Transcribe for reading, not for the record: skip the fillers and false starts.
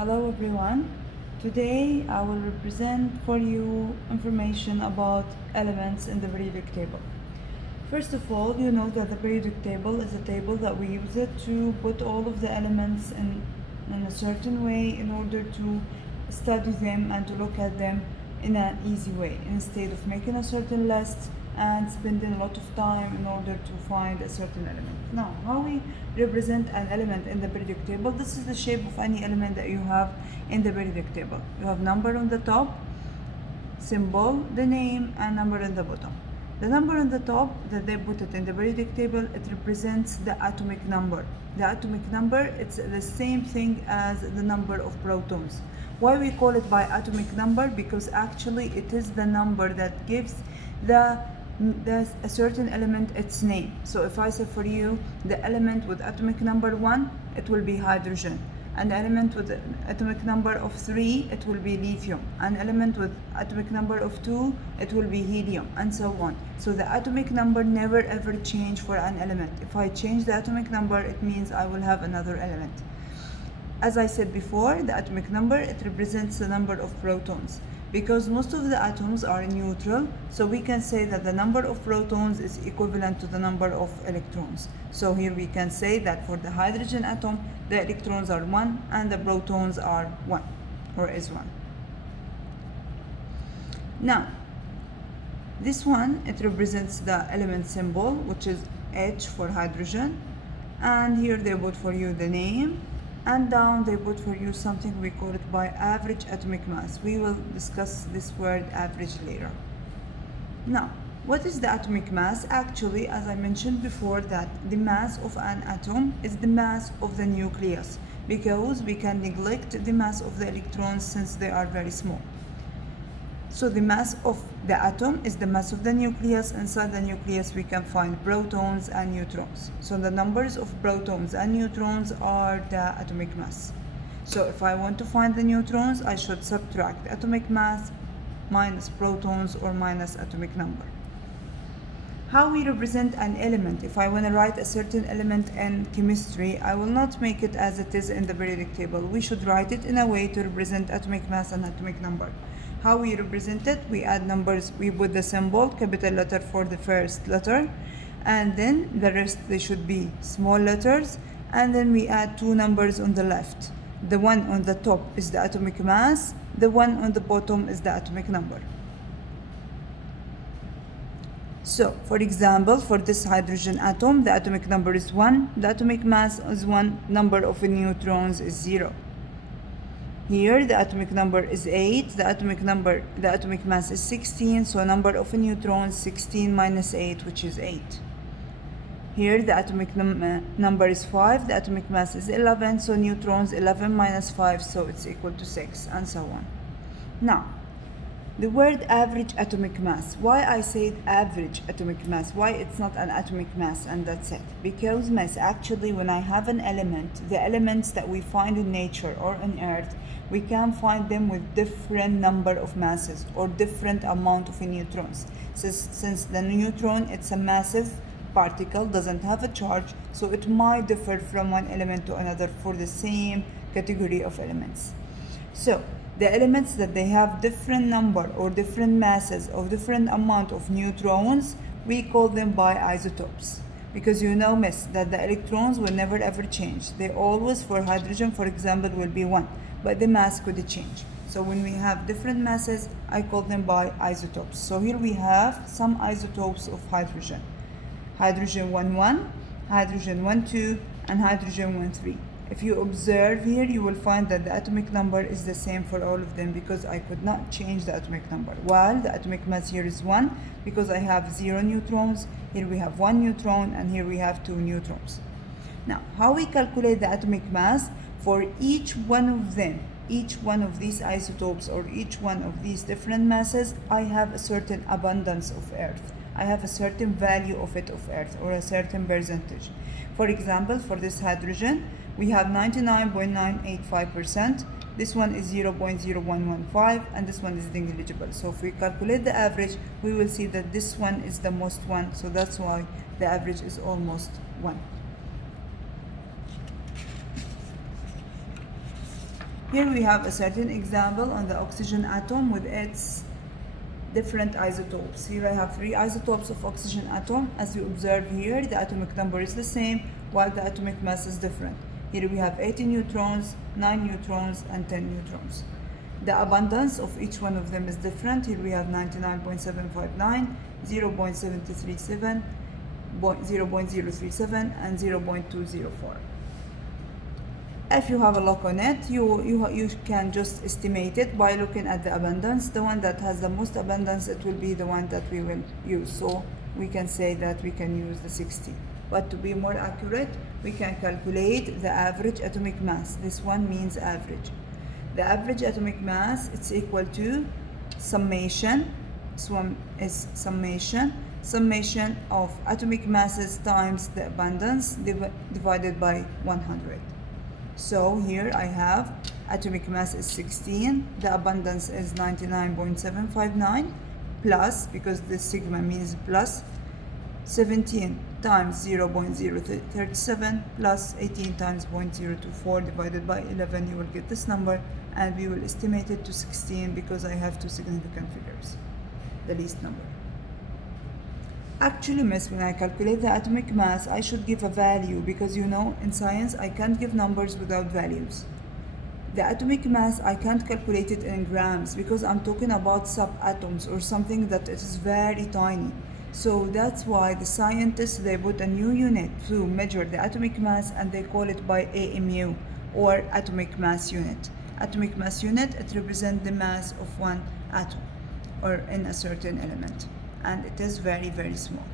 Hello everyone. Today I will represent for you information about elements in the periodic table. First of all, you know that the periodic table is a table that we use it to put all of the elements in a certain way in order to study them and to look at them in an easy way instead of making a certain list and spending a lot of time in order to find a certain element. Now, how we represent an element in the periodic table? This is the shape of any element that you have in the periodic table. You have number on the top, symbol, the name, and number on the bottom. The number on the top that they put it in the periodic table, it represents the atomic number. The atomic number, it's the same thing as the number of protons. Why we call it by atomic number? Because actually it is the number that gives a certain element its name. So if I say for you the element with atomic number 1, it will be hydrogen. An element with atomic number of 3, it will be lithium. An element with atomic number of 2, it will be helium, and so on. So the atomic number never ever change for an element. If I change the atomic number, it means I will have another element. As I said before, the atomic number, it represents the number of protons. Because most of the atoms are neutral, so we can say that the number of protons is equivalent to the number of electrons. So here we can say that for the hydrogen atom, the electrons are 1 and the protons are 1, or is 1. Now, this one, it represents the element symbol, which is H for hydrogen. And here they put for you the name. And down they put for you something we call it by average atomic mass. We will discuss this word average later. Now, what is the atomic mass? Actually, as I mentioned before, that the mass of an atom is the mass of the nucleus, because we can neglect the mass of the electrons since they are very small. So the mass of the atom is the mass of the nucleus. Inside the nucleus we can find protons and neutrons. So the numbers of protons and neutrons are the atomic mass. So if I want to find the neutrons, I should subtract atomic mass minus protons or minus atomic number. How we represent an element? If I want to write a certain element in chemistry, I will not make it as it is in the periodic table. We should write it in a way to represent atomic mass and atomic number. How we represent it? We add numbers, we put the symbol, capital letter for the first letter, and then the rest they should be small letters, and then we add two numbers on the left. The one on the top is the atomic mass, the one on the bottom is the atomic number. So, for example, for this hydrogen atom, the atomic number is 1, the atomic mass is 1, number of neutrons is 0. Here the atomic number is 8, the atomic mass is 16, so number of neutrons 16 minus 8, which is 8. Here the atomic number is 5, the atomic mass is 11, so neutrons 11 minus 5, so it's equal to 6, and so on. Now, the word average atomic mass. Why I said average atomic mass? Why it's not an atomic mass and that's it? Because mass, actually when I have an element, the elements that we find in nature or on earth, we can find them with different number of masses or different amount of neutrons. Since the neutron, it's a massive particle, doesn't have a charge, so it might differ from one element to another for the same category of elements. So the elements that they have different number or different masses or different amount of neutrons, we call them by isotopes. Because you know, miss, that the electrons will never ever change. They always, for hydrogen, for example, will be 1, but the mass could change. So when we have different masses, I call them by isotopes. So here we have some isotopes of hydrogen. Hydrogen 1,1, hydrogen 1,2, and hydrogen 1,3. If you observe here, you will find that the atomic number is the same for all of them because I could not change the atomic number. While the atomic mass here is 1 because I have 0 neutrons, here we have 1 neutron, and here we have 2 neutrons. Now, how we calculate the atomic mass? For each one of them, each one of these isotopes or each one of these different masses, I have a certain abundance of earth. I have a certain value of it of earth or a certain percentage. For example, for this hydrogen, we have 99.985%. This one is 0.0115 and this one is negligible. So if we calculate the average, we will see that this one is the most one. So that's why the average is almost 1. Here we have a certain example on the oxygen atom with its different isotopes. Here I have 3 isotopes of oxygen atom. As you observe here, the atomic number is the same while the atomic mass is different. Here we have 80 neutrons, 9 neutrons, and 10 neutrons. The abundance of each one of them is different. Here we have 99.759, 0.737, 0.037, and 0.204. If you have a look on it, you can just estimate it by looking at the abundance. The one that has the most abundance, it will be the one that we will use. So we can say that we can use the 60. But to be more accurate, we can calculate the average atomic mass. This one means average. The average atomic mass, it's equal to summation. This one is summation of atomic masses times the abundance divided by 100. So here I have atomic mass is 16, the abundance is 99.759 plus, because this sigma means plus, 17 times 0.037 plus 18 times 0.024 divided by 11, you will get this number, and we will estimate it to 16 because I have 2 significant figures, the least number. Actually, miss, when I calculate the atomic mass, I should give a value because you know, in science, I can't give numbers without values. The atomic mass, I can't calculate it in grams because I'm talking about subatoms or something that is very tiny. So that's why the scientists, they put a new unit to measure the atomic mass, and they call it by AMU, or atomic mass unit. Atomic mass unit, it represents the mass of one atom or in a certain element, and it is very, very small.